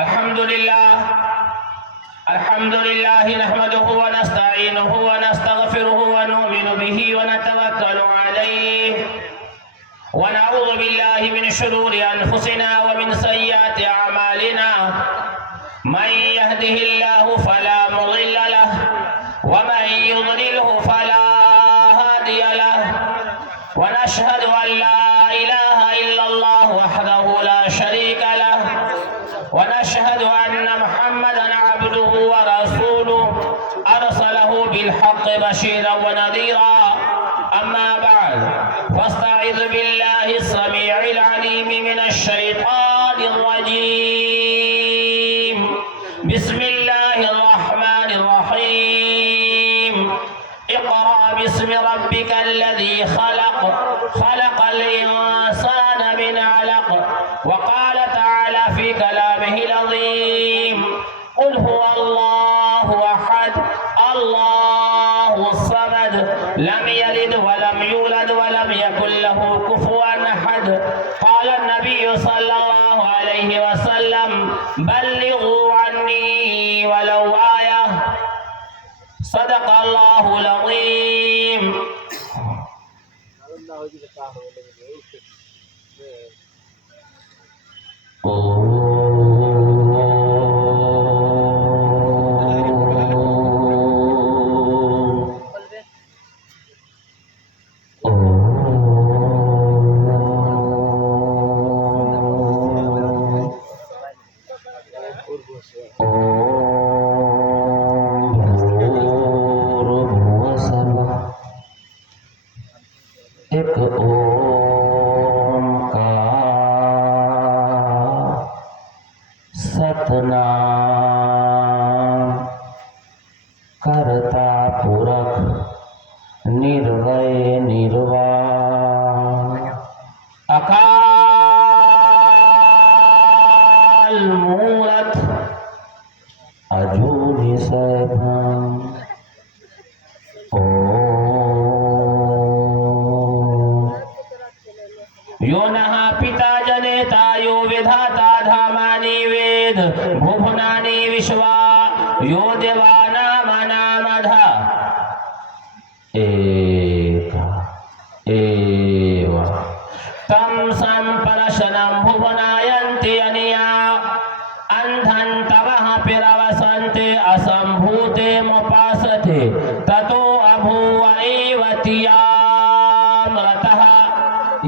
अल्हम्दुलिल्लाह नहमदुहु व नस्तईनुहु व नस्तगफिरुहु व नुमिनु बिही व नतवक्कलु अलैहि व नऊज़ु बिल्लाहि मिन शुरूरि अनफुसिना व मिन सय्यिआति अमालिना मन यहदिहिल्लाहु फला मुज़िल्ल लहु व मन युज़लिलहु फला हादिय लहु व नशहदु अन ला इलाहा इल्लल्लाह वहदहु ला शरीका लहु व नशहदु अन्न मुहम्मदन अब्दुहु व रसूलुहु अरसलहु बिलहक़्क़ि बशीरन व नज़ीरा अम्मा बअद फस्तईज़ बिल्लाहि समीइल अलीम मिनश शैतानिर रजीम बिस्मिल्लाहिर रहमानिर रहीम इक़रा बिस्मि रब्बिकल लज़ी खलक़ खलक़ल इंसान मिन अलक़ व क़ाल तआला फ़ी कलामिहिल अज़ीम क़ुल हुवल्लाहु अहद अल्लाहुस समद लम यलिद व लम यूलद व लम यकुल लहु कुफुवन अहद क़ाल नबी सल्लल्लाहु अलैहि वसल्लम बल्लिगू अन्नी वलौ आया सदक़ल्लाहुल अज़ीम। एक ओंकार सतनाम करता पुरख निर्भय निर्वाण अकाल मूरत अजूनी सैभं यो नः पिता जनेता यो विधाता धामानि वेद भुवनानि विश्वा यो देवानामनामधा एक एव तं सम्परशनं भुवनायन्ति अनिया अन्धन्तवः पिरवसन्ति असम्भूते मुपासते ततो अभूव एव तियामृतः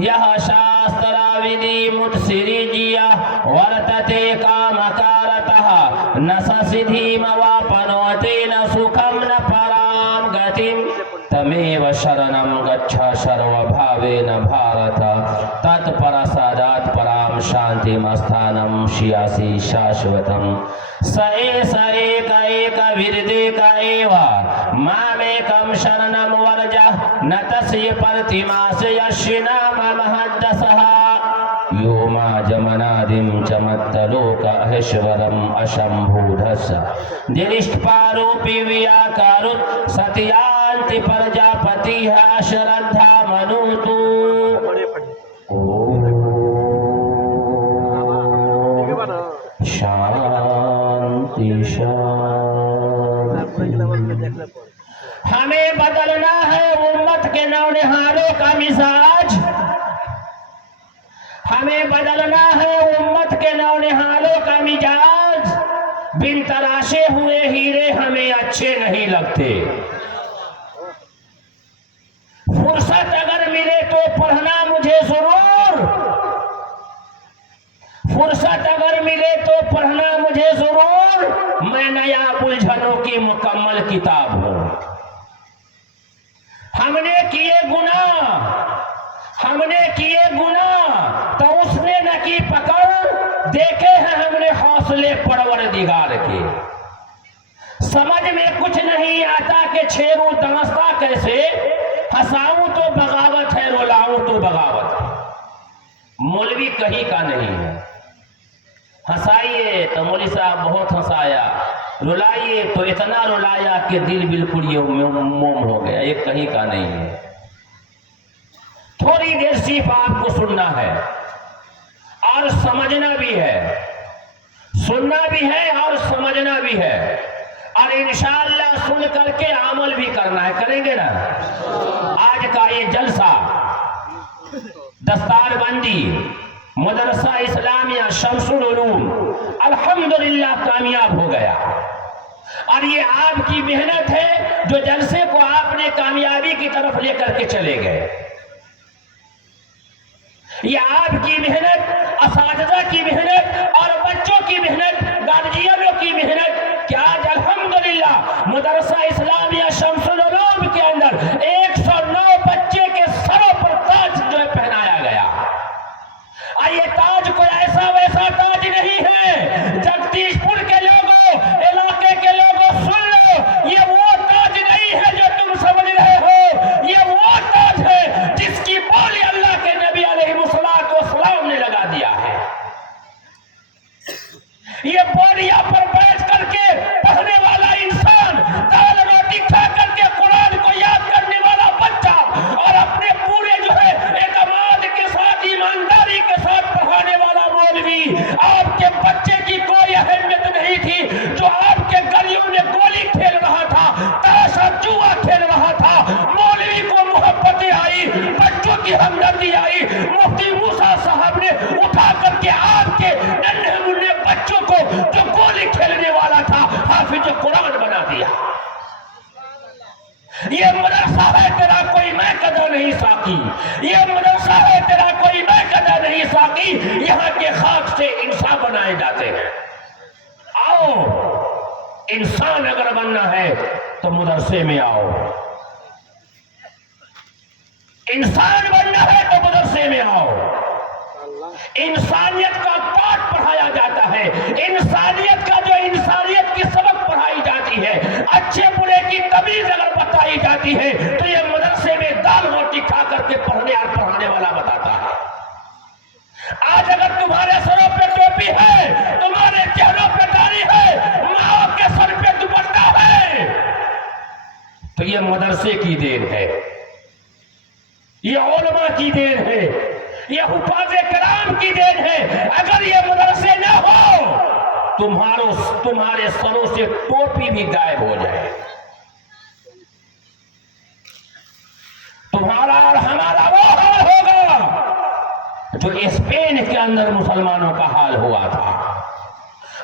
यह शास्त्रविधि मुत्सिरिजिया वर्तते कामकारतः न ससिद्धिमवाप्नोति न सुखं न परां गतिं तमेव शरणं गच्छ सर्वभावेन भारत तत्परसादात् परां शान्तिमस्थानं श्यासि शाश्वतं स एष एक विदित एव मामेकं शरणं वर्ज न तस्य प्रतिमास्य यस्य नाम महद्दसः यो मा जमनादिं च मत्तलोकहेश्वरम् अशम्भूधस्य दिरिष्टपारूपी व्याकारुत् सत्यान्ति प्रजापतिः अश्रद्धा मनुतु शांति शांति। हमें बदलना है उम्मत के नौनिहालों का मिजाज, हमें बदलना है उम्मत के नौनिहालों का मिजाज। बिन तराशे हुए हीरे हमें अच्छे नहीं लगते। फुर्सत अगर मिले तो पढ़ना मुझे जरूर, फुर्सत अगर मिले तो पढ़ना मुझे जरूर। मैं नया उलझनों की मुकम्मल किताब हूं। हमने किए गुनाह तो उसने न की पकड़, देखे हैं हमने हौसले परवरदिगार के। समझ में कुछ नहीं आता कि छेड़ू तमस्ता कैसे, हंसाऊं तो बगावत है, रुलाऊं तो बगावत है। मौलवी कहीं का नहीं है। हंसाइए तो मौलवी साहब बहुत हंसाया, रुलाइए तो इतना रुलाया कि दिल बिल्कुल ये मोम हो गया। ये कहीं का नहीं है। थोड़ी देर सिर्फ आपको सुनना है और समझना भी है। सुनना भी है और समझना भी है, और इंशाअल्लाह सुन करके अमल भी करना है। करेंगे ना? आज का ये जलसा दस्तारबंदी मदरसा इस्लामिया शमसुल उलूम अल्हम्दुलिल्लाह कामयाब हो गया, और ये आपकी मेहनत है जो जलसे को आपने कामयाबी की तरफ लेकर के चले गए। ये आपकी मेहनत, असातिज़ा की मेहनत और बच्चों की मेहनत, गार्जियनों की मेहनत, क्या आज अल्हम्दुलिल्लाह मदरसा इस्लामिया शमसुल उलूम के अंदर 109 बच्चे के सरों पर ताज जो है पहनाया गया। और ये ताज कोई ऐसा वैसा ताज नहीं है। जगदीशपुर के लोगों, इलाके के लोगों, सुन लो, ये वो ताज नहीं है जो तुम समझ रहे हो। ये वो ताज है जिसकी बोली अल्लाह के नबी अलैहिस्सलाम ने लगा दिया है। ये बोरिया पर बैठ करके पढ़ने वाला इंसान, दाल रोटी खा करके कुरान को याद करने वाला बच्चा, और अपने पूरे जो है एतमाद के साथ, ईमानदारी के साथ पढ़ाने वाला मौलवी, आपके बच्चे की कोई अहमियत नहीं थी। जो आपके गलियों में गोली खेल रहा था, ताश और जुआ खेल रहा था, मौलवी को मोहब्बतें आई, बच्चों की हमदर्दी आई। मुफ्ती मूसा साहब ने उठा करके आपके नन्हे मुन्ने बच्चों को जो गोली खेलने वाला था हाफिज कुरान बना दिया। ये मदरसा है तेरा कोई मैं कदा नहीं साकी, ये मदरसा है तेरा कोई मैं कदा नहीं साकी। यहाँ के खाक से इंसान बनाए जाते हैं। आओ, इंसान अगर बनना है तो मदरसे में आओ। इंसान बनना है तो मदरसे में आओ। इंसानियत का पाठ पढ़ाया जाता है। इंसानियत का जो इंसानियत की सबक पढ़ाई जाती है, अच्छे बुरे की तमीज अगर बताई जाती है, तो ये मदरसे में दाल रोटी खा करके पढ़ने और पढ़ाने वाला बताता है। आज अगर तुम्हारे सरों पे टोपी है, तुम्हारे चेहरों पे दाढ़ी है, माँ के सर पे दुपट्टा है, तो ये मदरसे की देन है, ये उलमा की देन है, ये हुफाज़े किराम की देन है। अगर ये मदरसे न हो, तुम्हारे सरों से टोपी भी गायब हो जाए। तुम्हारा और हमारा वो हाल होगा जो स्पेन के अंदर मुसलमानों का हाल हुआ था।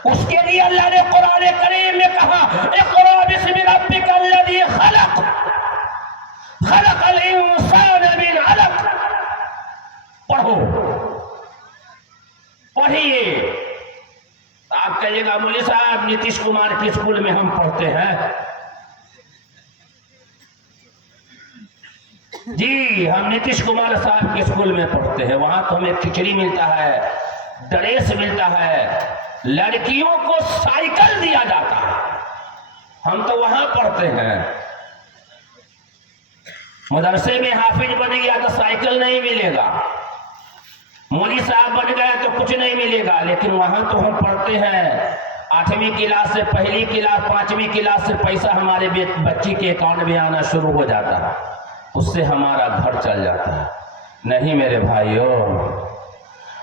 उसके लिए अल्लाह ने कुरान करीम में कहा, इक़रा बिस्मि रब्बिकल लज़ी खलक़, खलक़ल इंसान मिन अलक़। पढ़ो, पढ़िए। आप कहिएगा मौलवी साहब नीतीश कुमार के स्कूल में हम पढ़ते हैं। जी, हम नीतीश कुमार साहब के स्कूल में पढ़ते हैं। वहां तो हमें खिचड़ी मिलता है, ड्रेस मिलता है, लड़कियों को साइकिल दिया जाता है। हम तो वहां पढ़ते हैं। मदरसे में हाफिज बन गया तो साइकिल नहीं मिलेगा, मौलवी साहब बन गए तो कुछ नहीं मिलेगा। लेकिन वहां तो हम पढ़ते हैं, 8वीं क्लास से, पहली क्लास, 5वीं क्लास से पैसा हमारे बच्ची के अकाउंट में आना शुरू हो जाता है, उससे हमारा घर चल जाता है। नहीं मेरे भाइयों,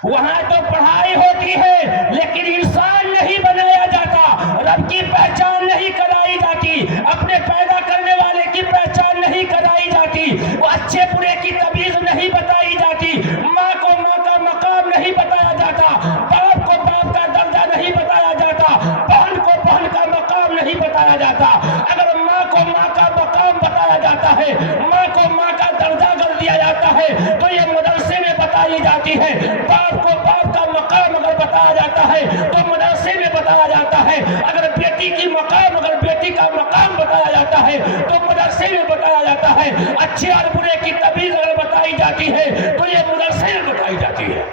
वहां तो पढ़ाई होती है लेकिन इंसान नहीं बनाया जाता, रब की पहचान नहीं कराई जाती, अपने पैदा करने वाले की पहचान नहीं कराई जाती, वो अच्छे बुरे की तमीज नहीं बताई जाती, माँ को माँ का मकाम नहीं बताया जाता, बाप को बाप का दर्जा नहीं बताया जाता, बहन को बहन का मकाम नहीं बताया जाता। अगर माँ को माँ का मकाम बताया जाता है, माँ को माँ का दर्जा कर दिया जाता है, तो ये मदरसे में बताई जाती है। बाप को बाप का मकाम अगर बताया जाता है तो मदरसे में बताया जाता है। अगर बेटी की मकाम, अगर बेटी का मकाम बताया जाता है तो मदरसे में बताया जाता है। अच्छे और बुरे की तमीज अगर बताई जाती है तो ये मदरसे में बताई जाती है।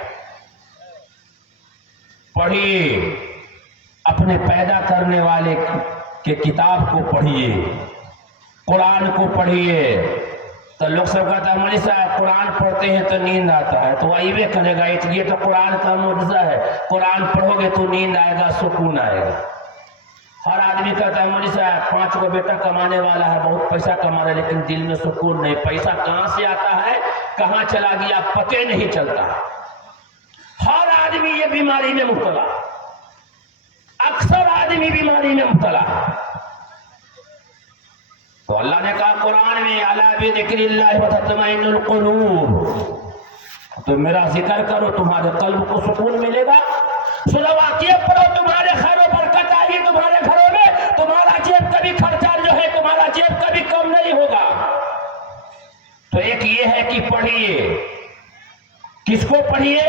पढ़िए, अपने पैदा करने वाले के किताब को पढ़िए, कुरान को पढ़िए। तो लोग सब कहता है मौलवी साहब कुरान पढ़ते हैं तो नींद आता है, तो आइए करेगा, ये तो कुरान का मुआजिज़ा है। कुरान पढ़ोगे तो नींद आएगा, सुकून आएगा। हर आदमी कहता है मौलवी साहब 5 गो बेटा कमाने वाला है, बहुत पैसा कमा रहा है, लेकिन दिल में सुकून नहीं। पैसा कहाँ से आता है, कहाँ चला गया, पते नहीं चलता। हर आदमी ये बीमारी में मुब्तला। आदमी बीमारी में मुब्तला है। तो अल्लाह ने कहा कुरान में, अला बिज़िक्रिल्लाहि तत्मइन्नुल क़ुलूब, तो मेरा जिक्र करो तुम्हारे कल्ब को सुकून मिलेगा। सूरह वाक़िया पढ़ो, तुम्हारे घरों बरकत आएगी, तुम्हारे घरों में तुम्हारा जेब कभी खर्चा जो है, तुम्हारा जेब कभी कम नहीं होगा। तो एक ये है कि पढ़िए, किसको पढ़िए?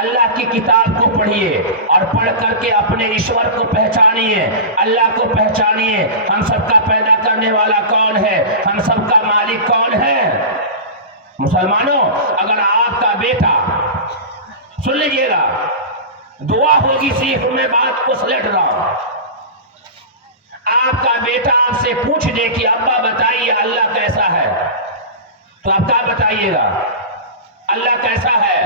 अल्लाह की किताब को पढ़िए और पढ़ करके अपने ईश्वर को पहचानिए, अल्लाह को पहचानिए। हम सबका पैदा करने वाला कौन है? हम सबका मालिक कौन है? मुसलमानों, अगर आपका बेटा, सुन लीजिएगा, दुआ होगी सिर्फ, मैं बात को सलट रहा हूं, आपका बेटा आपसे पूछ दे कि अब्बा बताइए अल्लाह कैसा है, तो आप क्या बताइएगा? अल्लाह कैसा है?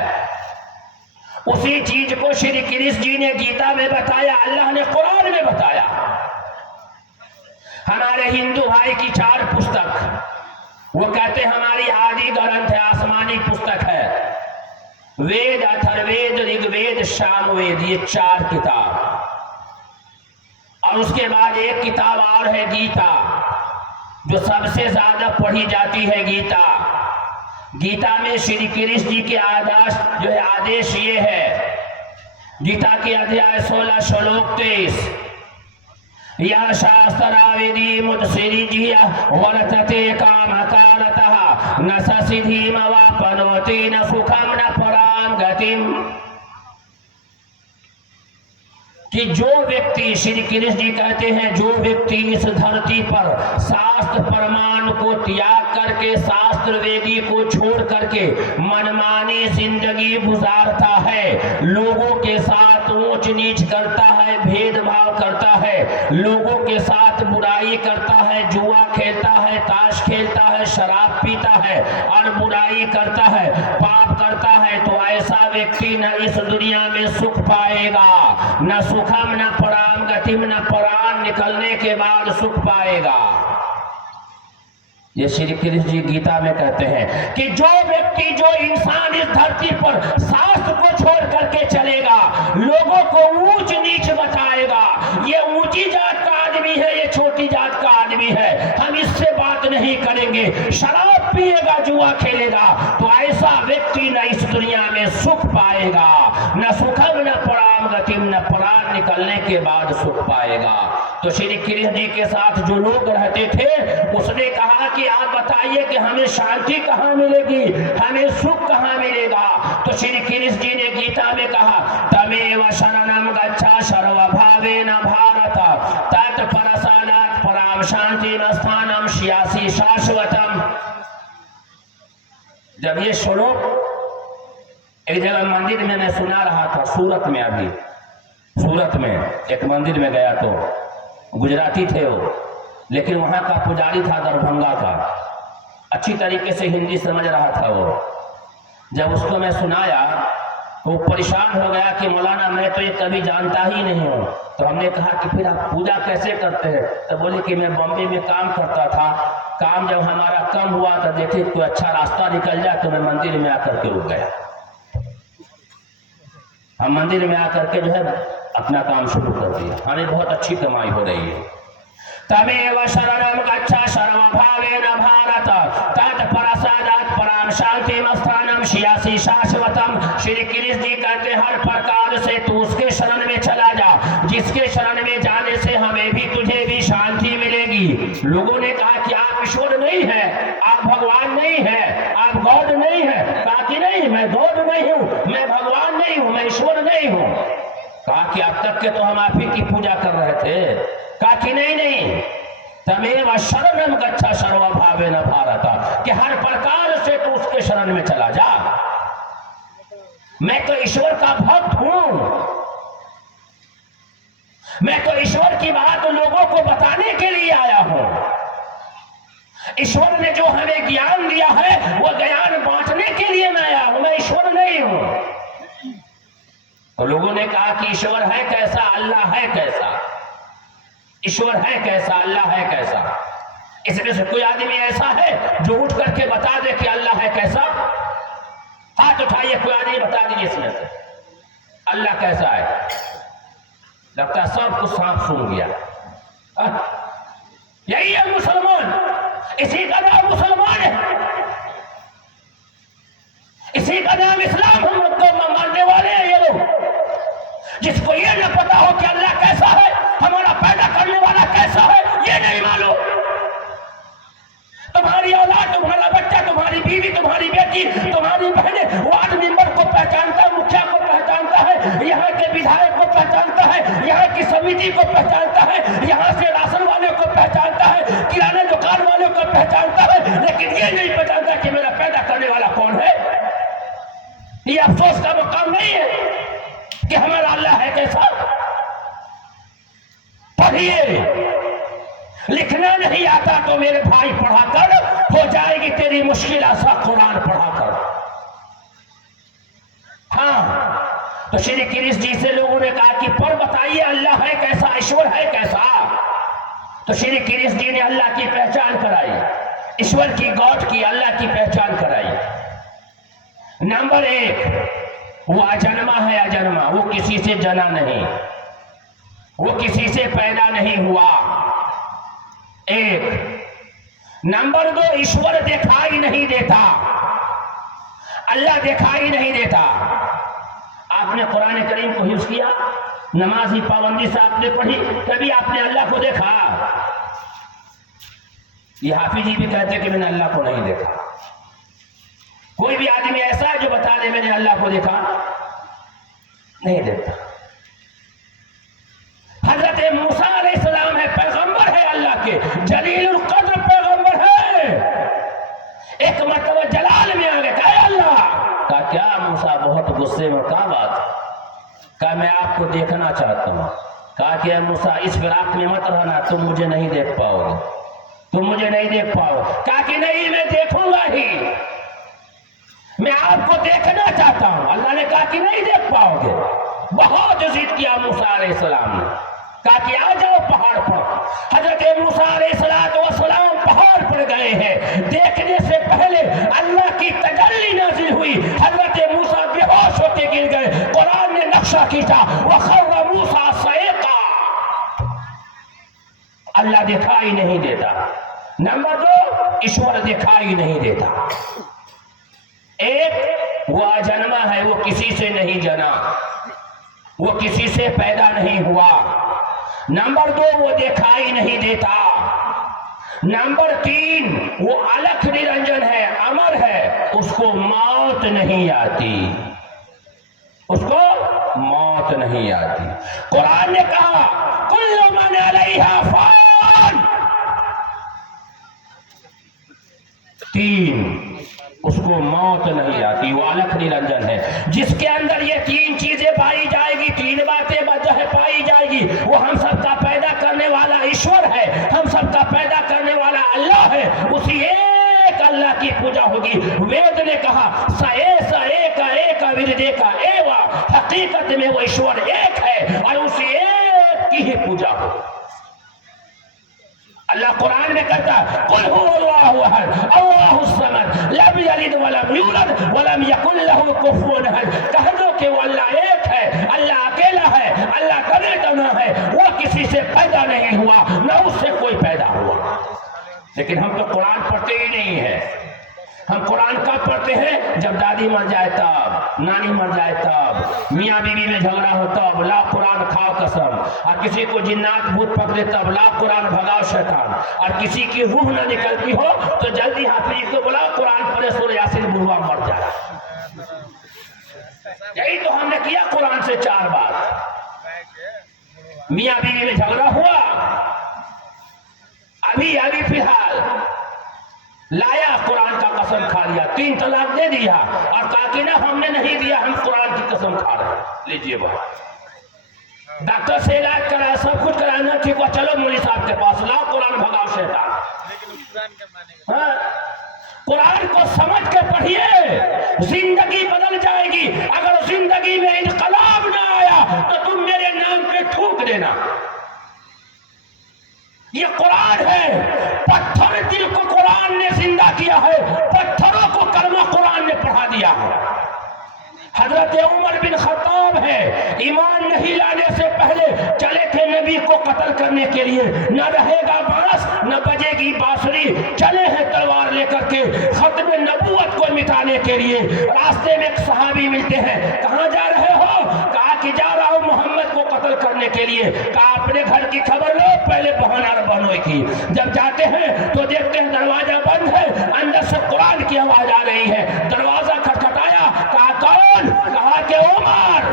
उसी चीज को श्री कृष्ण जी ने गीता में बताया, अल्लाह ने कुरान में बताया। हमारे हिंदू भाई की 4 पुस्तक, वो कहते हमारी आदि ग्रंथ है, आसमानी पुस्तक है, वेद, अथर्ववेद, ऋग्वेद, सामवेद, ये 4 किताब। और उसके बाद एक किताब और है गीता, जो सबसे ज्यादा पढ़ी जाती है गीता। गीता में श्री कृष्ण जी के आदेश ये है, गीता के अध्याय 16 श्लोक 23, यह शास्त्राविधि मुत्सृज्य वर्तते कामकारतः न सिद्धिम वापनोति न सुखम न पराम गतिम। कि जो व्यक्ति, श्री कृष्ण जी कहते हैं, जो व्यक्ति इस धरती पर शास्त्र प्रमाण को त्याग करके, शास्त्र वेदी को छोड़ करके मनमानी जिंदगी गुजारता है, लोगों के साथ ऊंच नीच करता है, भेदभाव करता है, लोगों के साथ बुराई करता है, जुआ खेलता है, ताश खेलता है, शराब पीता है और बुराई करता है, पाप करता है, तो ऐसा व्यक्ति न इस दुनिया में सुख पाएगा, न सुखम न पराम गतिम, न प्राण निकलने के बाद सुख पाएगा। ये श्री कृष्ण जी गीता में कहते हैं कि जो व्यक्ति, जो इंसान इस धरती पर शास्त्र को छोड़ करके चलेगा, लोगों को ऊंच नीच बताएगा, ये ऊंची जात का आदमी है, ये छोटी जात का आदमी है, हम इससे बात नहीं करेंगे, शराब पिएगा, जुआ खेलेगा, तो ऐसा व्यक्ति न इस दुनिया में सुख पाएगा, न सुखम न पराम गतिम, न प्राण निकलने के बाद सुख पाएगा। तो श्री कृष्ण जी के साथ जो लोग रहते थे, उसने कहा कि आप बताइए कि हमें शांति कहाँ मिलेगी, हमें सुख कहाँ मिलेगा? तो श्री कृष्ण जी ने गीता में कहा, तमेव शरणं गच्छ सर्वभावेन भारत तत्परसादात् पराम शांतिं स्थानं श्यासि शाश्वतम। जब ये श्लोक एक जगह मंदिर में मैं सुना रहा था, सूरत में, अभी सूरत में एक मंदिर में गया, तो गुजराती थे वो, लेकिन वहां का पुजारी था दरभंगा का, अच्छी तरीके से हिंदी समझ रहा था वो। जब उसको मैं सुनाया तो वो परेशान हो गया कि मौलाना मैं तो ये कभी जानता ही नहीं हूँ। तो हमने कहा कि फिर आप पूजा कैसे करते हैं? तो बोले कि मैं बॉम्बे में काम करता था, काम जब हमारा कम हुआ तो देखे कोई अच्छा रास्ता निकल जाए तो मैं मंदिर में आकर के रुक गया। हम मंदिर में आकर के जो है अपना काम शुरू कर दिया, हमें बहुत अच्छी कमाई हो रही है। तमेव शरणं गच्छ सर्वभावेन भारत तत्परसादात् पराम शांतिं स्थानं श्यासि शाश्वतम। श्री कृष्ण जी कहते हर प्रकार से तू उसके शरण में चला जा, जिसके शरण में जाने से हमें भी, तुझे भी शांति मिलेगी। लोगों ने कहा कि आप ईश्वर नहीं है, आप भगवान नहीं है, आप गॉड नहीं है। कहा कि नहीं, मैं गॉड नहीं हूँ, मैं भगवान नहीं हूँ, मैं ईश्वर नहीं हूँ। कहा कि अब तक के तो हम आप ही की पूजा कर रहे थे। कहा कि नहीं, तमेव शरणं गच्छ सर्वभावेन भारत, कि हर प्रकार से तू उसके शरण में चला जा। मैं तो ईश्वर का भक्त हूं, मैं तो ईश्वर की बात लोगों को बताने के लिए आया हूं। ईश्वर ने जो हमें ज्ञान दिया है वो ज्ञान बांटने के लिए मैं आया हूं, मैं ईश्वर नहीं हूं। तो लोगों ने कहा कि ईश्वर है कैसा, अल्लाह है कैसा? ईश्वर है कैसा, अल्लाह है कैसा? इसमें से कोई आदमी ऐसा है जो उठ करके बता दे कि अल्लाह है कैसा? हाथ उठाइए, कोई आदमी बता दीजिए इसमें से अल्लाह कैसा है। लगता है सब कुछ सांप सूंघ गया। यही है मुसलमान, इसी का नाम मुसलमान है, इसी का नाम इस्लाम। हम लोग को मानने वाले हैं ये लोग, जिसको ये न पता हो कि अल्लाह कैसा है, हमारा पैदा करने वाला कैसा है, ये नहीं मालूम। तुम्हारी औलाद, तुम्हारा बच्चा, तुम्हारी बीवी, तुम्हारी बेटी, तुम्हारी बहनें वार्ड मेंबर को पहचानता है, मुखिया को पहचानता है, यहाँ के विधायक को पहचानता है, यहाँ की समिति को पहचानता है, यहाँ से राशन वाले को पहचानता है, किराना दुकान वाले को पहचानता है, लेकिन ये नहीं पहचानता कि मेरा पैदा करने वाला कौन है। ये अफसोस का मकाम नहीं है कि हमारा अल्लाह है कैसा। पढ़िए, लिखना नहीं आता तो मेरे भाई पढ़ाकर हो जाएगी तेरी मुश्किल आसा, कुरान पढ़ाकर। हाँ, तो श्री कृष्ण जी से लोगों ने कहा कि पर बताइए अल्लाह है कैसा, ईश्वर है कैसा। तो श्री कृष्ण जी ने अल्लाह की पहचान कराई, ईश्वर की, गॉड की, अल्लाह की पहचान कराई। नंबर 1, वो अजन्मा है, अजन्मा, वो किसी से जना नहीं, वो किसी से पैदा नहीं हुआ। 1 नंबर 2, ईश्वर दिखाई नहीं देता, अल्लाह दिखाई नहीं देता। आपने कुरान करीम को यूज किया, नमाज ही पाबंदी से आपने पढ़ी, कभी आपने अल्लाह को देखा? ये हाफिज जी भी कहते कि मैंने अल्लाह को नहीं देखा। कोई भी आदमी ऐसा है जो बता दे मैंने अल्लाह को देखा? नहीं देखता। हजरत मूसा अलैहिस्सलाम है, पैगंबर है अल्लाह के, जलीलुल कद्र पैगंबर है। एक मर्तबा जलाल में आ गए, कहा अल्लाह का क्या? मूसा बहुत गुस्से में, क्या बात? कहा मैं आपको देखना चाहता हूँ। कहा कि मूसा इस फिराक में मत रहना, तुम मुझे नहीं देख पाओगे, तुम मुझे नहीं देख पाओगे। कहा कि नहीं, मैं देखूंगा ही, मैं आपको देखना चाहता हूं। अल्लाह ने कहा कि नहीं देख पाओगे। बहुत जिद किया मूसा अलैहिस्सलाम ने, कहा कि आ जाओ पहाड़ पर। हजरत मूसा अलैहिस्सलाम पहाड़ पर गए हैं। देखने से पहले अल्लाह की तजल्ली नाजिल हुई, हजरत मूसा बेहोश होते गिर गए। कुरान ने नक्शा खींचा, वखर्रा मूसा सईक़ा। अल्लाह दिखाई नहीं देता। नंबर 2, ईश्वर दिखाई नहीं देता। 1, वो अजन्मा है, वो किसी से नहीं जना, वो किसी से पैदा नहीं हुआ। नंबर 2, वो दिखाई नहीं देता। नंबर 3, वो अलख निरंजन है, अमर है, उसको मौत नहीं आती, उसको मौत नहीं आती। कुरान ने कहा कुल्लु मन अलैहा फान। 3, उसको मौत नहीं आती, वो अलख निरंजन है। जिसके अंदर ये 3 चीजें पाई जाएगी, 3 बातें पाई जाएगी, वो हम सबका पैदा करने वाला ईश्वर है, हम सबका पैदा करने वाला अल्लाह है। उसी एक अल्लाह की पूजा होगी। वेद ने कहा एक विरदे का एवा, हकीकत में वो ईश्वर एक है और उसी एक की ही पूजा हो। अल्लाह कुरान में कहता है कुल हुवल्लाहु अहद अल्लाहुस समद लम यलिद वलम यूलद वलम यकुल लहू कुफुवन अहद। कह दो कि वो अल्लाह एक है, अल्लाह अकेला है, अल्लाह कभी तना है, वो किसी से पैदा नहीं हुआ, न उससे कोई पैदा हुआ। लेकिन हम तो कुरान पढ़ते ही नहीं है। हम कुरान कब पढ़ते हैं? जब दादी मर जाए तब, नानी मर जाए तब, मियाँ बीवी में झगड़ा हो तब, ला कुरान खाओ कसम। और किसी को जिन्नात भूत पकड़े तब, ला कुरान भगाओ शैतान। और किसी की रूह न निकलती हो तो जल्दी हाफिज को बुलाओ, कुरान पढ़े, सूरह यासीन, बुढ़वा मर जाए। यही तो हमने किया कुरान से 4 बार। मियाँ बीवी में झगड़ा हुआ, अभी फिलहाल लाया, कुरान का कसम खा लिया, 3 तलाक दे दिया और कहा कि ना हमने नहीं दिया, हम कुरान की कसम खा रहे। लीजिए बात, डॉक्टर से इलाज कराया, सब कुछ कराना ठीक हुआ, चलो मौलवी साहब के पास, लाओ कुरान भगाओ शैतान। कुरान को समझ के पढ़िए, जिंदगी बदल जाएगी। अगर जिंदगी में इनकलाब ना आया तो तुम मेरे नाम पे थूक देना। ये कुरान है, पत्थर दिल को कुरान ने जिंदा किया है, पत्थरों को कलमा कुरान ने पढ़ा दिया है। हजरत उमर बिन खत्ताब है, ईमान नहीं लाने से पहले चले थे नबी को कत्ल करने के लिए। न रहेगा बांस न बजेगी बांसुरी, चले हैं तलवार लेकर के खत्म नबूवत को मिटाने के लिए। रास्ते में एक सहाबी मिलते हैं, कहाँ जा रहे हो? कहा कि जा रहा हूँ मोहम्मद को कत्ल करने के लिए। कहा अपने घर की खबर लो, पहले बहन और बहनों की। जब जाते हैं तो देखते हैं दरवाजा बंद है, अंदर से कुरान की आवाज आ रही है। दरवाजा खटखटाया, कहा कौन? कहा कि उमर।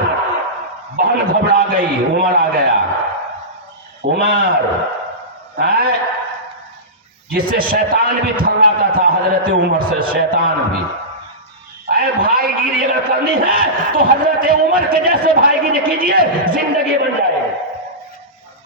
बहन घबरा गई, उमर आ गया। उमर है जिससे शैतान भी थर्राता था, हजरत उमर से शैतान भी। अरे भाईगिरी अगर करनी है तो हजरत उमर के जैसे भाईगिरी कीजिए, जिंदगी बन जाएगी।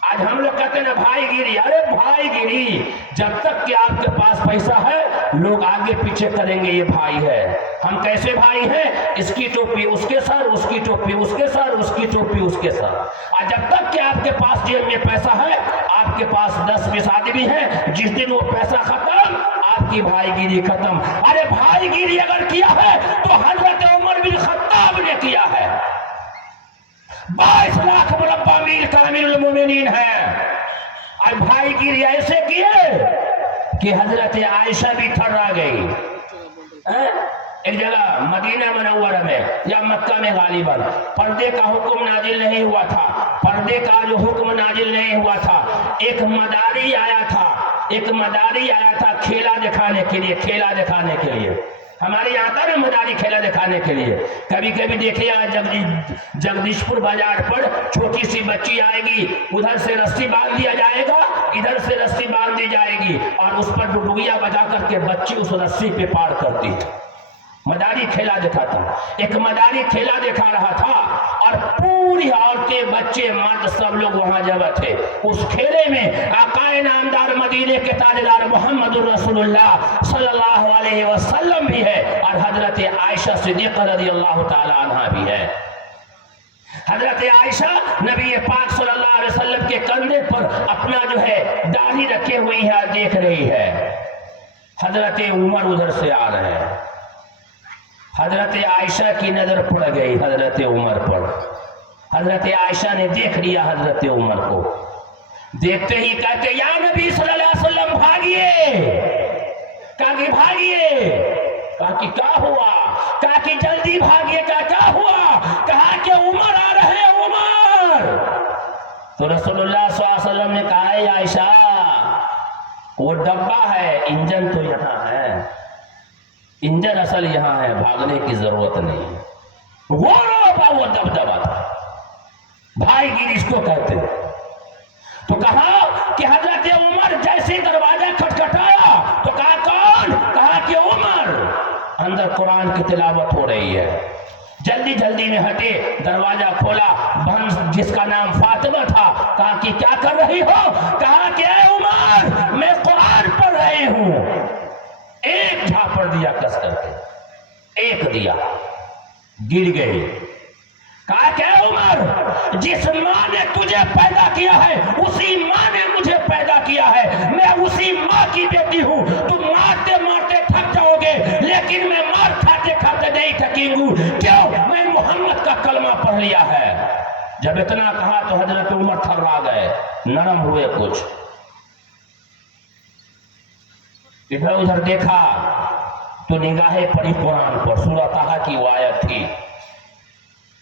आज हम लोग कहते हैं ना भाईगिरी, अरे भाईगिरी जब तक कि आपके पास पैसा है लोग आगे पीछे करेंगे ये भाई है। हम कैसे भाई हैं? इसकी टोपी उसके सर, उसकी टोपी उसके सर, उसकी टोपी उसके सर। और जब तक कि आपके पास जेब में पैसा है, आपके पास 10-20 आदमी है, जिस दिन वो पैसा खत्म आपकी भाईगिरी खत्म। अरे भाईगिरी अगर किया है तो हजरत उमर बिन खत्ताब ने किया है। 22 लाख मुरब्बा मील का अमीरुल मोमिनीन है। और भाईगिरी ऐसे किए कि हजरत आयशा भी थर्रा गई। एक जगह मदीना मुनव्वरा में या मक्का में गालिबन पर्दे का हुक्म नाजिल नहीं हुआ था। पर्दे का जो हुक्म नाजिल नहीं हुआ था, एक मदारी आया था खेला दिखाने के लिए, खेला दिखाने के लिए। हमारे यहाँ आता ना मदारी खेला दिखाने के लिए। कभी कभी देखिए जगदीशपुर बाजार पर छोटी सी बच्ची आएगी, उधर से रस्सी बांध दिया जाएगा, इधर से रस्सी बांध दी जाएगी और उस पर डुडुगिया बजा करके बच्ची उस रस्सी पे पार करती है। मदारी खेला दिखाता। एक मदारी खेला दिखा रहा था और पूरी औरतें बच्चे मर्द सब लोग वहां जमा थे। उस खेले में आकाए नामदार मदीने के ताजदार मोहम्मदुर रसूलुल्लाह सल्लल्लाहु अलैहि वसल्लम भी है और हजरत आयशा सिद्दीक़ा रज़ियल्लाहु ताला अन्हा भी है। हजरत आयशा नबी पाक सल्लल्लाहु अलैहि वसल्लम के कंधे पर अपना जो है दाढ़ी रखे हुई है, देख रही है। हजरत उमर उधर से आ रहे हैं। हजरत आयशा की नजर पड़ गई हजरत उमर पर। हजरत आयशा ने देख लिया हजरत उमर को। देखते ही कहते या नबी सल्लल्लाहु अलैहि वसल्लम भागिए। कहा कि भागिए। कहा कि क्या हुआ? कहा कि जल्दी भागिए। का क्या हुआ? कहा कि उमर आ रहे हैं, उमर। तो रसूलुल्लाह सल्लल्लाहु अलैहि वसल्लम ने कहा आयशा वो डब्बा है, इंजन तो यहाँ है, इंजन असल यहाँ है, भागने की जरूरत नहीं है। वो दबदबा था, भाईगिरी इसको कहते। तो कहा कि हजरत उमर जैसे दरवाजा खटखटाया तो कहा कौन? कहा कि उमर। अंदर कुरान की तिलावत हो रही है। जल्दी जल्दी में हटे, दरवाजा खोला। बहन जिसका नाम फातिमा था, कहा कि क्या कर रही हो? कहा कि उमर मैं कुरान पढ़ रही हूं। एक झापड़ दिया कस करके, एक दिया, गिर गई। कहा क्या उमर, जिस माँ ने तुझे पैदा किया है उसी माँ ने मुझे पैदा किया है। मैं उसी माँ की बेटी हूँ। तुम मारते मारते थक जाओगे लेकिन मैं मार खाते खाते नहीं थकेंगी। क्यों? मैं मोहम्मद का कलमा पढ़ लिया है। जब इतना कहा तो हजरत उमर थर्रा गए, नरम हुए कुछ। इधर उधर देखा तो निगाहें पड़ी कुरान पर। सूरह ताहा की वो आयत थी।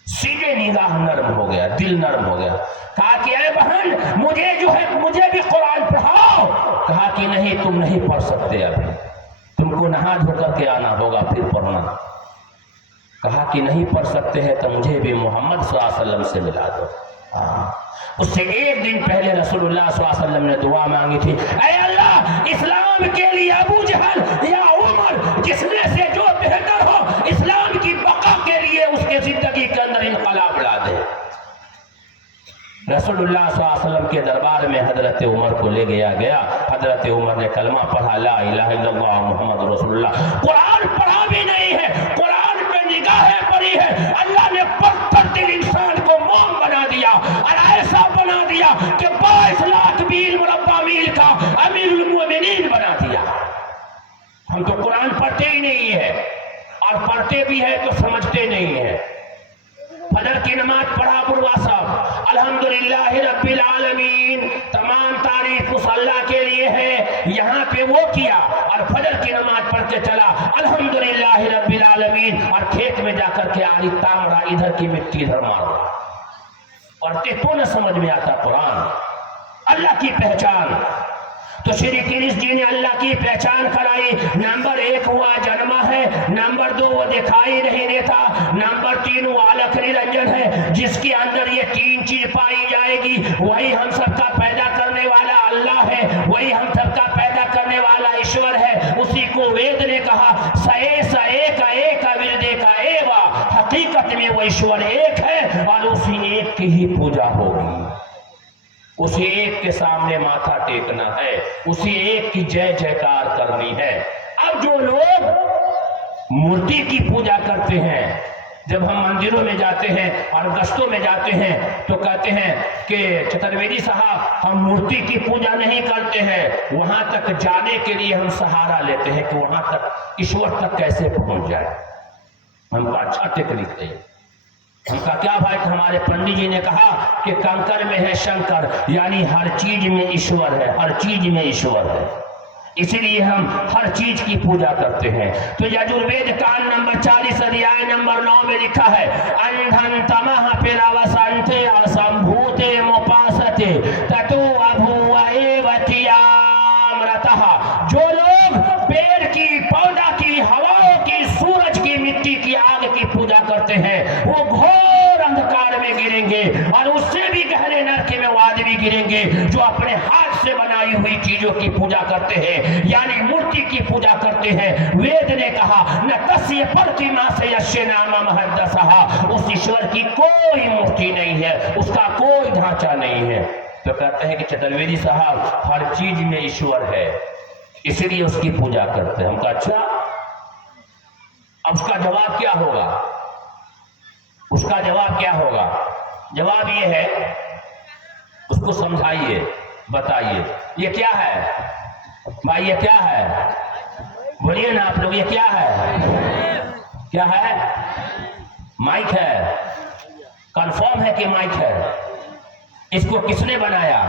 सीधे निगाह नरम हो गया, दिल नरम हो गया। कहा कि अरे बहन मुझे जो है मुझे भी कुरान पढ़ाओ। कहा कि नहीं तुम नहीं पढ़ सकते, अभी तुमको नहा धो करके आना होगा फिर पढ़ना। कहा कि नहीं पढ़ सकते हैं तो मुझे भी मोहम्मद सल्लल्लाहु अलैहि वसल्लम से मिला दो। उससे एक दिन पहले रसूलुल्लाह सल्लल्लाहु अलैहि वसल्लम ने दुआ मांगी थी, ऐ अल्लाह इस्लाम के लिए अबू जहल या उमर जिसमें से जो बेहतर हो, इस्लाम की बका के लिए उसके जिंदगी के अंदर इनकलाब ला दे। रसूलुल्लाह सल्लल्लाहु अलैहि वसल्लम के दरबार में हजरत उमर को ले गया। हजरत उमर ने कलमा पढ़ा, ला इलाहा इल्लल्लाह मुहम्मद रसूलुल्लाह। कुरान पढ़ा भी नहीं है, कुरान पे निगाहें पड़ी है। अल्लाह ने पत्थर दिल इंसान को मोम बना दिया और ऐसा बना दिया कि 22 लाख मील मुरब्बा मील का अमीरुल मोमिनीन बना दिया। हम तो कुरान पढ़ते ही नहीं है और पढ़ते भी है तो समझते नहीं है। की नमाज पढ़ा बुढ़वा सब, अल्हम्दुलिल्लाह रब्बिल आलमीन, तमाम तारीफ उस अल्लाह के लिए है। यहाँ पे वो किया और फजर की नमाज पढ़ के चला, अल्हम्दुलिल्लाह रब्बिल आलमीन, और खेत में जाकर के आरी ताम रहा, इधर की मिट्टी इधर मार रहा। पढ़ते तो न समझ में आता कुरान, अल्लाह की पहचान। तो श्री कृष्ण जी ने अल्लाह की पहचान कराई। नंबर 1 हुआ जन्मा है, नंबर 2 वो दिखाई नहीं देता, नंबर 3 वो अलख निरंजन है। जिसके अंदर ये 3 चीज पाई जाएगी वही हम सबका पैदा करने वाला अल्लाह है, वही हम सबका पैदा करने वाला ईश्वर है। उसी को वेद ने कहा सए सए का एक विरदे का एवा, हकीकत में वो ईश्वर एक है और उसी एक की ही पूजा होगी, उसी एक के सामने माथा टेकना है, उसी एक की जय जयकार करनी है। अब जो लोग मूर्ति की पूजा करते हैं, जब हम मंदिरों में जाते हैं और गश्तों में जाते हैं तो कहते हैं कि चतुर्वेदी साहब हम मूर्ति की पूजा नहीं करते हैं, वहां तक जाने के लिए हम सहारा लेते हैं कि वहां तक ईश्वर तक कैसे पहुंच जाए। हमको अच्छा टेक्निक है। हमका क्या भाई, हमारे पंडित जी ने कहा कि कंकर में है शंकर, यानी हर चीज में ईश्वर है, हर चीज में ईश्वर है, इसीलिए हम हर चीज की पूजा करते हैं। तो यजुर्वेद कांड नंबर 40 अध्याय नंबर 9 में लिखा है अंधन तमः पिरावसंते असंभूते मोपासते ततो अभूव एवतियामृतः। जो लोग पेड़ की, पौधा की, हवाओं की, सूरज की, मिट्टी की, आग की पूजा करते हैं वो घोर अंधकार में गिरेंगे, और उससे भी गहरे नरक में वो आदमी गिरेंगे जो अपने हाथ से बनाई हुई चीजों की पूजा करते हैं, यानी मूर्ति की पूजा करते हैं। वेद ने कहा न तस्य प्रतिमा से यस्य नाम महद्दसहा, उस ईश्वर की कोई मूर्ति नहीं है, उसका कोई ढांचा नहीं है। तो कहते हैं कि चतुर्वेदी साहब हर चीज में ईश्वर है, इसलिए उसकी पूजा करते हैं। हमका अच्छा, अब उसका जवाब क्या होगा? उसका जवाब क्या होगा? जवाब ये है, उसको समझाइए, बताइए ये क्या है भाई, ये क्या है? बोलिए ना आप लोग, ये क्या है? क्या है? माइक है। कंफर्म है कि माइक है? इसको किसने बनाया?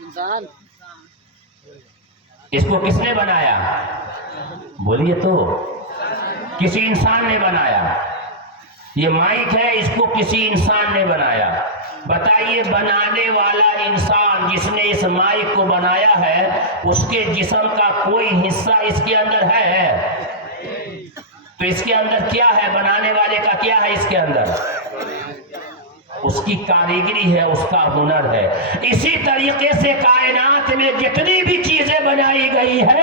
इंसान। इसको किसने बनाया? बोलिए तो। किसी इंसान ने बनाया। ये माइक है, इसको किसी इंसान ने बनाया। बताइए, बनाने वाला इंसान जिसने इस माइक को बनाया है उसके जिस्म का कोई हिस्सा इसके अंदर है? तो इसके अंदर क्या है? बनाने वाले का क्या है इसके अंदर? उसकी कारीगरी है, उसका हुनर है। इसी तरीके से कायनात में जितनी भी चीजें बनाई गई है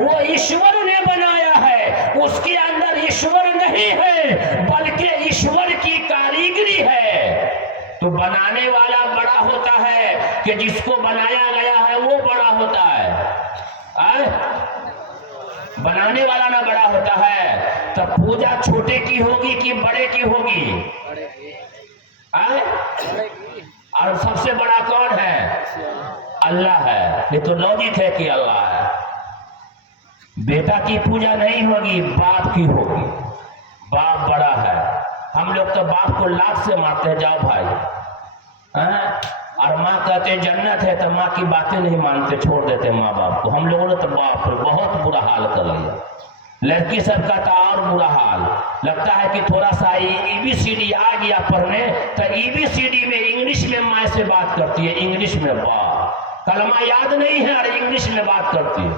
वो ईश्वर ने बनाया है, उसके अंदर ईश्वर नहीं है बल्कि ईश्वर की कारीगरी है। तो बनाने वाला बड़ा होता है कि जिसको बनाया गया है वो बड़ा होता है? बनाने वाला ना बड़ा होता है। तो पूजा छोटे की होगी कि बड़े की होगी? और सबसे बड़ा कौन है? अल्लाह है। ये तो लॉजिक है कि अल्लाह है। बेटा की पूजा नहीं होगी, बाप की होगी। बाप बड़ा है। हम लोग तो बाप को लात से मारते हैं, जाओ भाई, और माँ कहते हैं जन्नत है तो माँ की बातें नहीं मानते, छोड़ देते माँ बाप को। हम लोगों ने तो बाप रे बहुत बुरा हाल कर लिया। लड़की सब का तो और बुरा हाल, लगता है कि थोड़ा सा EBCD आ गया पढ़ने तो EBCD में इंग्लिश में माँ से बात करती है, इंग्लिश में बाप, कलमा याद नहीं है और इंग्लिश में बात करती है।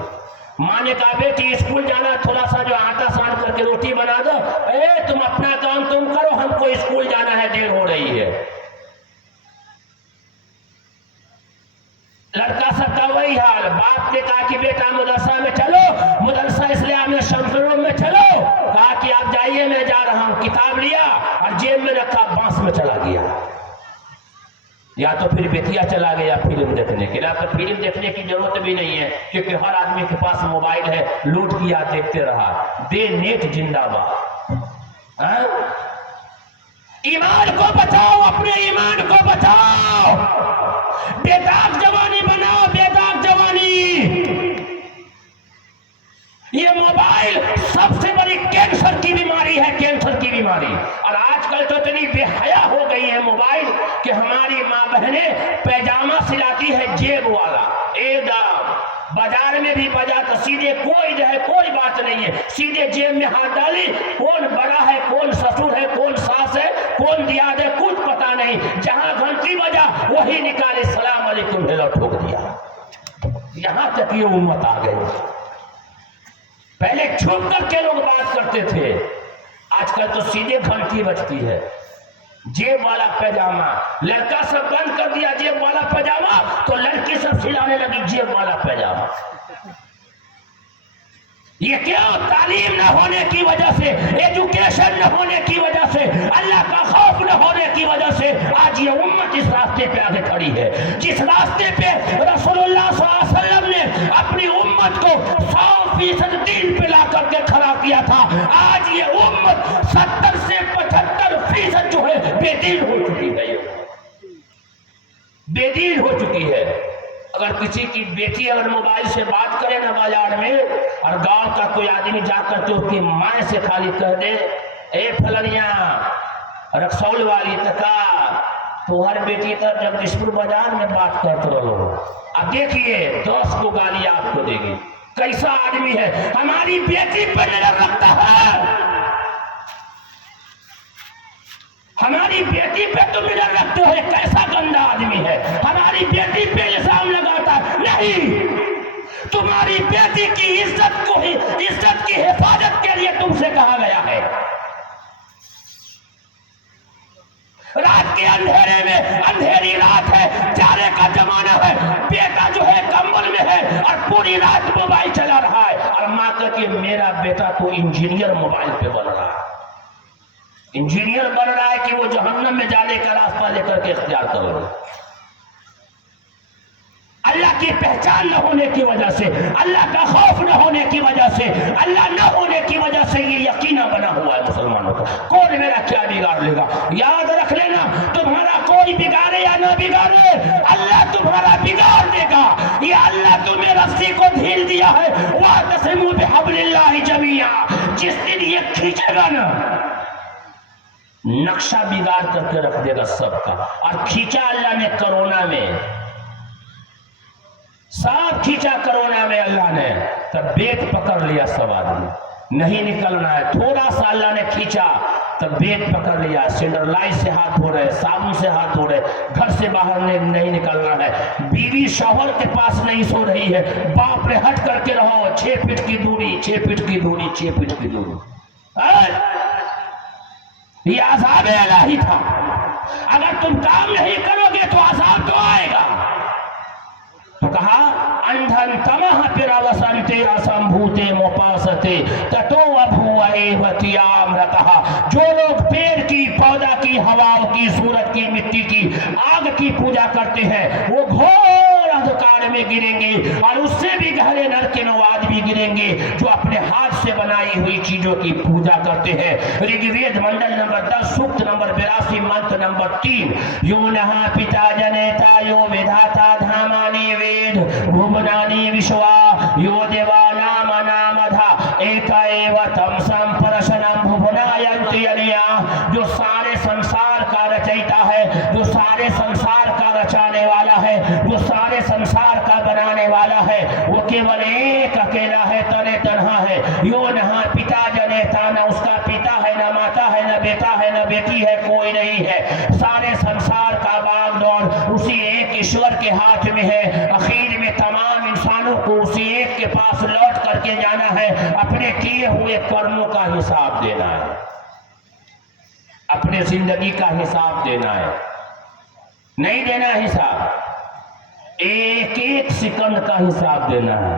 माँ ने कहा बेटी स्कूल जाना, थोड़ा सा जो आटा सान करके रोटी बना दो। तुम अपना काम तुम करो, हमको स्कूल जाना है, देर हो रही है। लड़का सबका वही हाल। बाप ने कहा कि बेटा मदरसा में चलो, मदरसा इस्लामिया शमसुरूम में चलो, कहा कि आप जाइए मैं जा रहा हूं। किताब लिया और जेब में रखा, बांस में चला गया, या तो फिर बेतिया चला गया फिल्म देखने के लिए। तो फिल्म देखने की जरूरत भी नहीं है क्योंकि हर आदमी के पास मोबाइल है, लूट किया देखते रहा। दे नेट जिंदाबाद। ईमान को बचाओ, अपने ईमान को बचाओ। बेदाग जवानी बनाओ, बेदाग जवानी। ये मोबाइल सबसे बड़ी कैंसर की बीमारी है, कैंसर की बीमारी। और आजकल तो इतनी बेहया सिलाती है जेब वाला, एकदम बाजार में भी बाजार तो सीधे कोई जो है कोई बात नहीं है, सीधे जेब में हाथ डाली, कौन बड़ा है, कौन ससुर है, कौन सास है, कौन दियाद है, कुछ पता नहीं, जहां घंटी बजा वही निकाले सलाम अलैकुम हेलो ठोक दिया। यहां तक ये उम्मत आ गई। पहले छुप करके लोग बात करते थे, आजकल तो सीधे घंटी बजती है। जेब वाला पैजामा, लड़का सब बंद कर दिया जेब वाला पैजामा, तो लड़की सब सिलाने लगी जेब वाला पैजामा। ये क्यों? तालीम न होने की वजह से, एजुकेशन न होने की वजह से, अल्लाह का खौफ न होने की वजह से आज ये उम्मत इस रास्ते पे आगे खड़ी है। जिस रास्ते पे रसूलुल्लाह सल्लल्लाहु अलैहि वसल्लम ने अपनी उम्मत को 100% दीन पे ला करके खड़ा किया था, आज ये उम्मत 70 से 75% जो है बेदीन हो चुकी है, बेदीन हो चुकी है। अगर किसी की बेटी अगर मोबाइल से बात करे ना बाजार में, और गांव का कोई आदमी जाकर के उसकी माँ से खाली कह दे, ए फलनिया रक्सौल वाली तका तो हर बेटी तक जगदीशपुर बाजार में बात करते रहो, अब देखिए 10 को गाली आपको देगी। कैसा आदमी है? हमारी बेटी पर नजर रखता है, हमारी बेटी पे तुम नजर रखते हो, कैसा गंदा आदमी है। हमारी बेटी पे इल्जाम लगाता है, नहीं, तुम्हारी बेटी की इज्जत को ही, इज्जत की हिफाजत के लिए तुमसे कहा गया है। रात के अंधेरे में, अंधेरी रात है, जाने का जमाना है, बेटा जो है कंबल में है और पूरी रात मोबाइल चला रहा है, और माँ कहती है मेरा बेटा तो इंजीनियर मोबाइल पे बन रहा है, इंजीनियर बन रहा है कि वो जहन्नम में जाने का रास्ता लेकर के इख्तियार करो। अल्लाह की पहचान न होने की वजह से, अल्लाह का खौफ न होने की वजह से, अल्लाह न होने की वजह से ये यकीना बना हुआ है मुसलमानों का, कौन मेरा क्या बिगाड़ लेगा। याद रख लेना, तुम्हारा कोई बिगाड़े या न बिगाड़े, अल्लाह तुम्हारा बिगाड़ देगा। ये अल्लाह तुम्हें रस्सी को ढील दिया है, वातसिमू बिहब्लिल्लाहि जमीआ, जिस दिन ये खींचेगा ना, नक्शा बिगाड़ करके रख देगा सबका। और खींचा अल्लाह ने कोरोना में, सब खींचा कोरोना में अल्लाह ने, तब बेत पकड़ लिया सब आदमी, नहीं निकलना है। थोड़ा सा अल्लाह ने खींचा तब बेत पकड़ लिया, सैनिटाइजर से हाथ धो रहे, साबुन से हाथ धो रहे, घर से बाहर नहीं निकलना है। बीवी शौहर के पास नहीं सो रही है, बाप रे हट करके रहो, 6 फीट की दूरी, 6 फीट की दूरी, 6 फीट की दूरी। ये अज़ाब इलाही था। अगर तुम काम नहीं करोगे तो अज़ाब तो आएगा। तो कहा अंधन तमह पिरावसंते असंभूते मोपासते ततो अभूवतियामृतः, जो लोग पेड़ की, पौधा की, हवाओं की, सूरज की, मिट्टी की, आग की पूजा करते हैं वो घोर अंधकार में गिरेंगे, और उससे भी गहरे नरक में आदमी गिरेंगे जो अपने हाथ से बनाई हुई चीजों की पूजा करते हैं। ऋग्वेद मंडल नंबर 10 सूक्त नंबर 82 मंत्र नंबर 3, यो नहा पिता जनेता यो विधाता धामानि वेद भुवनानि विश्वा यो देवानाम नामधा एक एव तम संपरशनम भुवनायन्ति अनिया, जो सारे संसार का रचयिता है, जो सारे संसार का रचाने वाला है, जो सारे संसार का बनाने वाला है, वो केवल एक अकेला है, तने तन्हा है। यो नहा पिता जनेता, न उसका पिता है, न माता है, न बेटा है, न बेटी है, कोई नहीं है। सारे संसार का बागडोर उसी एक ईश्वर के हाथ में है। आखिर में तमाम इंसानों को उसी एक के पास लौट करके जाना है, अपने किए हुए कर्मों का हिसाब देना है, अपने जिंदगी का हिसाब देना है। नहीं देना हिसाब, एक एक सेकंड का हिसाब देना है,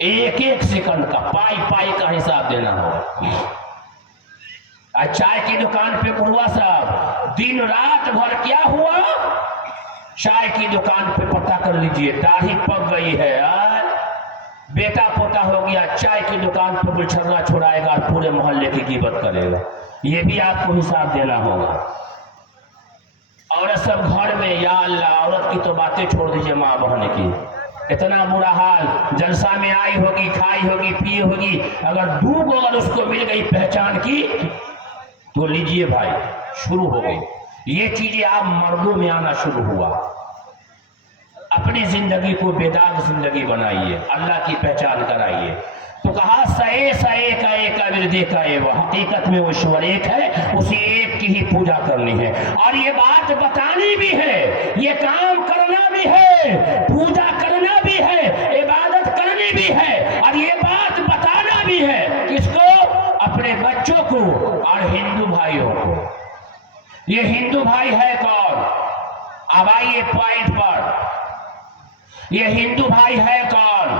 एक एक सेकंड का, पाई पाई का हिसाब देना हो। चाय की दुकान पे बुढ़वा साहब दिन रात भर क्या हुआ, चाय की दुकान पे पता कर लीजिए, दाढ़ी पक गई है यार, बेटा पोता हो गया, चाय की दुकान पे गुलछर्रा छुड़ाएगा और पूरे मोहल्ले की गिबत करेगा। ये भी आपको हिसाब देना होगा। औरत सब घर में, या अल्लाह, औरत की तो बातें छोड़ दीजिए, माँ बहन की, इतना बुरा हाल। जलसा में आई होगी, खाई होगी, पी होगी, अगर दूब अगर उसको मिल गई पहचान की तो लीजिए भाई, शुरू हो गई ये चीजें। आप मर्दों में आना शुरू हुआ, अपनी जिंदगी को बेदाग जिंदगी बनाइए, अल्लाह की पहचान कराइए। तो कहा सए सए का एक विरदे का ये, वो हकीकत में वो ईश्वर एक है, उसी एक की ही पूजा करनी है। और ये बात बतानी भी है, ये काम करना भी है, पूजा करना भी है, इबादत करनी भी है, और ये बात बताना भी है। किसको? अपने बच्चों को और हिंदू भाइयों को। ये हिंदू भाई है कौन? अब आइए पॉइंट पर। ये हिंदू भाई है कौन?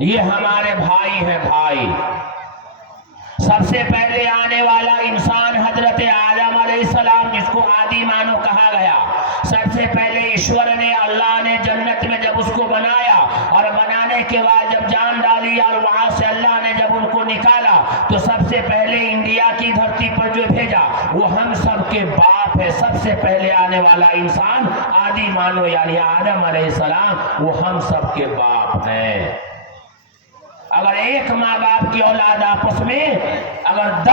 ये हमारे भाई है, भाई। सबसे पहले आने वाला इंसान हजरत आदम अलैहिस्सलाम, जिसको आदि मानव कहा गया। सबसे पहले ईश्वर ने, अल्लाह ने जन्नत में जब उसको बनाया, और बनाने के बाद जब जान डाली और वहां से अल्लाह ने जब उनको निकाला, तो सबसे पहले इंडिया की धरती पर जो भेजा वो हम सबके बाप है। सबसे पहले आने वाला इंसान आदि मानव यानी आदम अलैहिस्सलाम, वो हम सबके बाप है। अगर एक माँ बाप की औलाद आपस में अगर